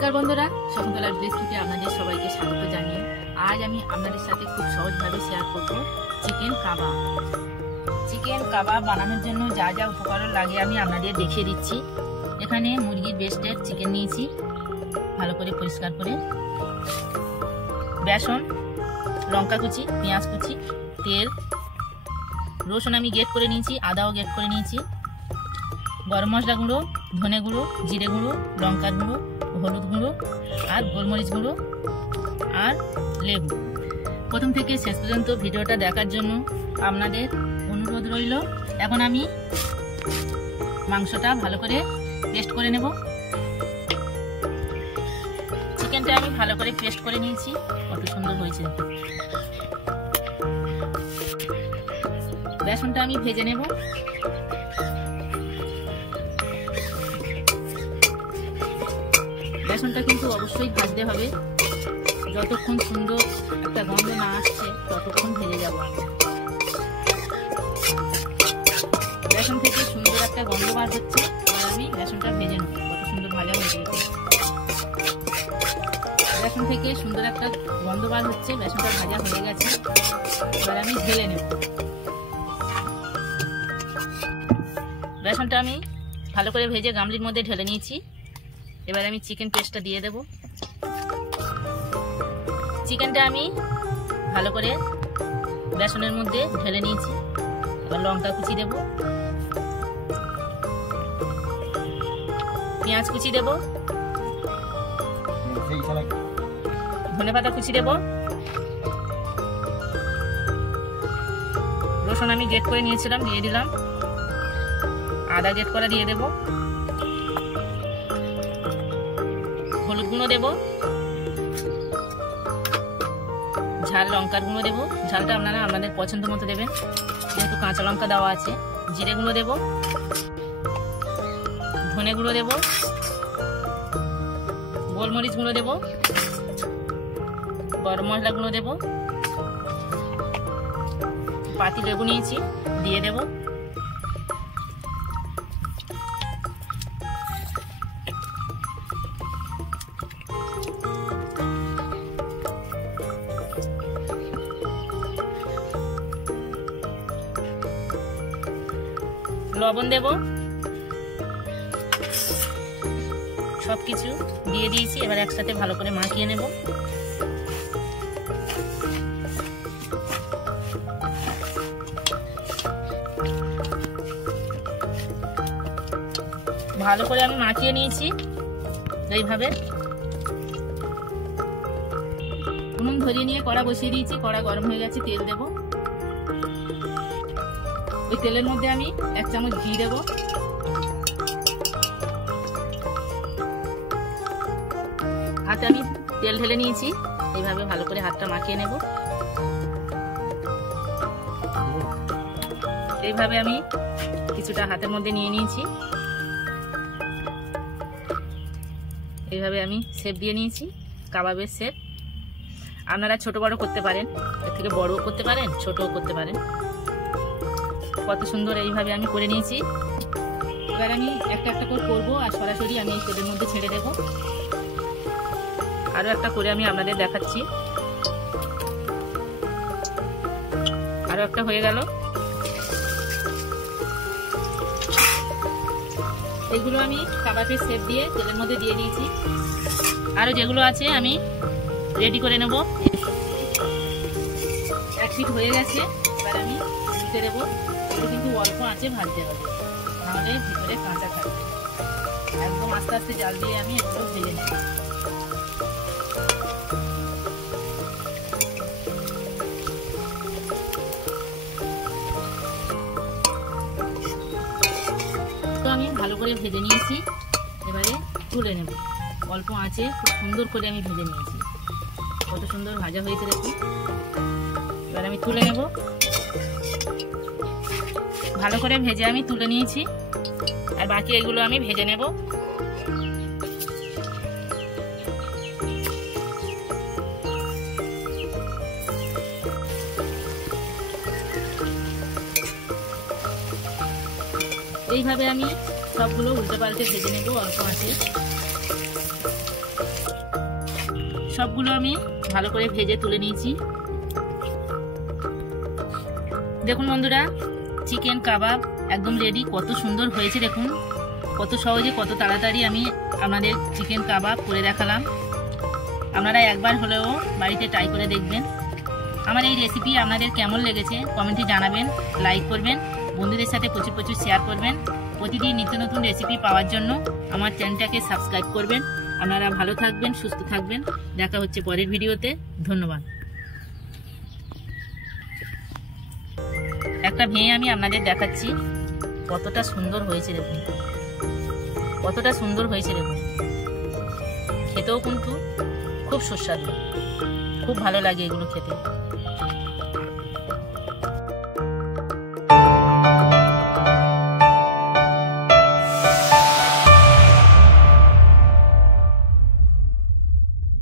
নমস্কার বন্ধুরা, শকুন্তলার রেসিপিতে আপনাদের সবাইকে স্বাগত জানিয়ে আজ আমি আপনাদের সাথে খুব সহজভাবে শেয়ার করব চিকেন কাবাব। চিকেন কাবাব বানানোর জন্য যা যা উপকরণ লাগে আমি আপনাদের দেখিয়ে দিচ্ছি। এখানে মুরগির ব্রেস্টের চিকেন নিয়েছি, ভালো করে পরিষ্কার করে। বেসন, লঙ্কা কুচি, পেঁয়াজ কুচি, তেল, রসুন আমি গ্রেট করে নিয়েছি, আদাও গ্রেট করে নিয়েছি, গরম মশলা গুঁড়ো, ধনে গুঁড়ো, জিরে গুঁড়ো, লঙ্কার গুঁড়ো, হলুদ গুঁড়ো আর গোলমরিচ গুঁড়ো আর লেবু। প্রথম থেকে শেষ পর্যন্ত ভিডিওটা দেখার জন্য আপনাদের অনুরোধ রইল। এখন আমি মাংসটা ভালো করে পেস্ট করে নেব। চিকেনটা আমি ভালো করে পেস্ট করে নিয়েছি, কত সুন্দর হয়েছে। বেসনটা আমি ভেজে নেব। বেসনটা কিন্তু অবশ্যই ভাজতে হবে, যতক্ষণ সুন্দর একটা গন্ধ না আসছে ততক্ষণ ভেজে যাব আমি। বেসন থেকে সুন্দর একটা গন্ধ বার হচ্ছে, আর আমি বেসনটা ভেজে নেব। কত সুন্দর ভাজা হয়ে গেছে, বেসন থেকে সুন্দর একটা গন্ধ বার হচ্ছে, বেসনটা ভাজা হয়ে গেছে। এবার আমি ঢেলে নেব। বেসনটা আমি ভালো করে ভেজে গামলির মধ্যে ঢেলে নিয়েছি। এবার আমি চিকেন পেস্টটা দিয়ে দেব। চিকেনটা আমি ভালো করে বেসনের মধ্যে ঢেলে নিয়েছি। এবার লঙ্কা কুচি দেব, পেঁয়াজ কুচি দেব, ধনেপাতা কুচি দেব, রসুন আমি গ্রেট করে নিয়েছিলাম দিয়ে দিলাম, আদা গ্রেট করা দিয়ে দেব, হলুদ গুঁড়ো দেব, ঝাল লঙ্কার গুঁড়ো দেব। ঝালটা আপনারা আপনাদের পছন্দ মতো দেবেন, যেহেতু কাঁচা লঙ্কা দেওয়া আছে। জিরে গুঁড়ো দেব, ধনে গুঁড়ো দেব, গোলমরিচ গুঁড়ো দেব, গরম মশলা গুঁড়ো দেব, পাতি লেবু নিয়েছি দিয়ে দেব। লবণ দেব, সবকিছু দিয়ে দিয়েছি। এবার একসাথে ভালো করে মাখিয়ে নেব। ভালো করে আমি মাখিয়ে নিয়েছি এইভাবে। উনুন ধরিয়ে নিয়ে কড়া বসিয়ে দিয়েছি, কড়া গরম হয়ে গেছে। তেল দেব, ওই তেলের মধ্যে আমি 1 চামচ ঘি দেব, হাতে আমি তেল ঢেলে নিয়েছি। এইভাবে ভালো করে হাতটা মাখিয়ে নেব। এইভাবে আমি কিছুটা হাতের মধ্যে নিয়ে নিয়েছি। এইভাবে আমি শেপ দিয়ে নিয়েছি, কাবাবের শেপ। আপনারা ছোট বড় করতে পারেন, এর থেকে বড়ও করতে পারেন, ছোটও করতে পারেন। কত সুন্দর এইভাবে আমি করে নিয়েছি। এবার আমি একটা একটা করে করবো, আর সরাসরি আমি এই তেলের মধ্যে ছেড়ে দেব। আরো একটা করে আমি আপনাদের দেখাচ্ছি। আরো একটা হয়ে গেল। এইগুলো আমি কাবাবের শেপ দিয়ে তেলের মধ্যে দিয়ে দিয়েছি। আরো যেগুলো আছে আমি রেডি করে নেব। এক পিঠ হয়ে গেছে, এবার আমি উল্টে দেবো। কিন্তু অল্প আঁচে ভাজতে হবে, নাহলে ভিতরে কাঁচা থাকবে। একদম আস্তে আস্তে জাল দিয়ে আমি এগুলো ভেজে নেব। তো আমি ভালো করে ভেজে নিয়েছি, এবারে তুলে নেব। অল্প আঁচে খুব সুন্দর করে আমি ভেজে নিয়েছি। কত সুন্দর ভাজা হয়েছে দেখুন। এবার আমি তুলে নেব। ভালো করে ভেজে আমি তুলে নিয়েছি, আর বাকি এগুলো আমি ভেজে নেব। এইভাবে আমি সবগুলো উল্টে পাল্টে ভেজে নেব অল্প আঁচে। সবগুলো আমি ভালো করে ভেজে তুলে নিয়েছি। দেখুন বন্ধুরা, চিকেন কাবাব একদম রেডি। কত সুন্দর হয়েছে দেখুন, কত সহজে কত তাড়াতাড়ি আমি আপনাদের চিকেন কাবাব করে দেখালাম। আপনারা একবার হলেও বাড়িতে ট্রাই করে দেখবেন। আমার এই রেসিপি আপনাদের কেমন লেগেছে কমেন্টে জানাবেন, লাইক করবেন, বন্ধুদের সাথে প্রচুর প্রচুর শেয়ার করবেন। প্রতিদিন নিত্য নতুন রেসিপি পাওয়ার জন্য আমার চ্যানেলটাকে সাবস্ক্রাইব করবেন। আপনারা ভালো থাকবেন, সুস্থ থাকবেন। দেখা হচ্ছে পরের ভিডিওতে। ধন্যবাদ। একটা ভেঙে আমি আপনাদের দেখাচ্ছি কতটা সুন্দর হয়েছে দেখুন, কতটা সুন্দর হয়েছে দেখুন। খেতেও কিন্তু খুব সুস্বাদু, খুব ভালো লাগে এগুলো খেতে।